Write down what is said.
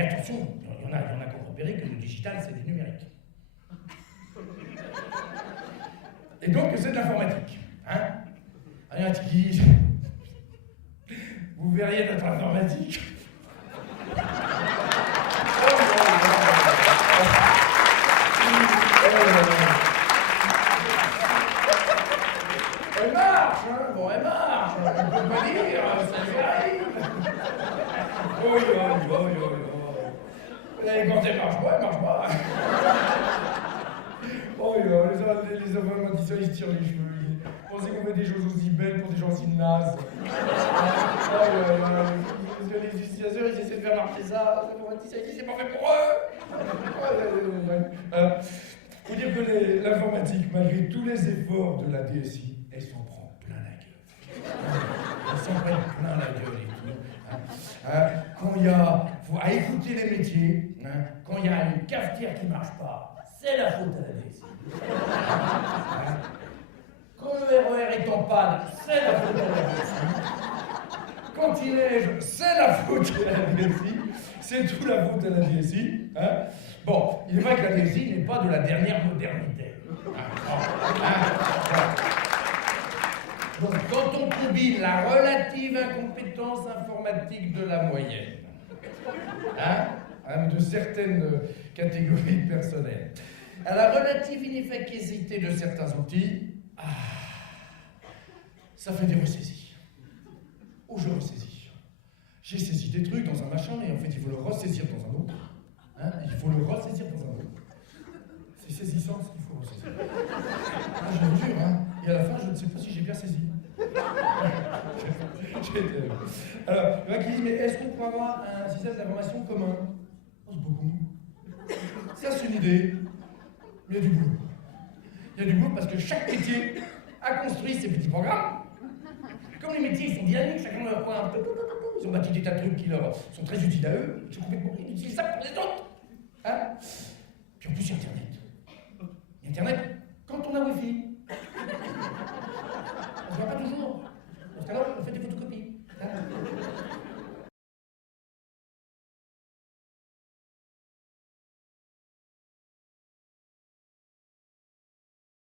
Mais attention, il y en a qui ont repéré que le digital, c'est du numérique. Et donc, c'est de l'informatique. Hein? Rien qui dit, vous verriez notre informatique. Elle marche, hein? Bon, elle marche, on peut pas dire, ça lui arrive. Et quand elle marche pas, elle marche pas. Oh, les informaticiens, ils se tirent les cheveux. Ils pensent qu'on fait des choses aussi belles pour des gens aussi nazes. Les utilisateurs, ils essaient de faire marcher ça. Les informaticiens, ils disent c'est pas fait pour eux. Faut dire que l'informatique, malgré tous les efforts de la DSI, elle s'en prend plein la gueule. Elle s'en prend plein la gueule et tout. Quand il y a, faut à écouter les métiers, quand il y a une cafetière qui marche pas, c'est la faute à la DSI. Quand le RER est en panne, c'est la faute à la DSI. Quand il neige, c'est la faute à la DSI. C'est tout la faute à la DSI. Bon, il est vrai que la DSI n'est pas de la dernière modernité. Donc, quand on combine la relative incompétence informatique de la moyenne, de certaines catégories de personnel, à la relative inefficacité de certains outils, ça fait des ressaisies. Ou je ressaisis. J'ai saisi des trucs dans un machin, et en fait, il faut le ressaisir dans un autre. Il faut le ressaisir dans un autre. C'est saisissant ce qu'il faut ressaisir. Je vous jure, et à la fin, je ne sais pas si j'ai bien saisi. Alors, il y en a qui disent, mais est-ce qu'on pourrait avoir un système d'information commun? Oh, c'est beaucoup. Ça, c'est une idée. Mais il y a du boulot. Il y a du boulot parce que chaque métier a construit ses petits programmes. Comme les métiers ils sont dynamiques, chacun dans leur coin, ils ont bâti des tas de trucs qui leur sont très utiles à eux, c'est complètement inutilisables pour les autres.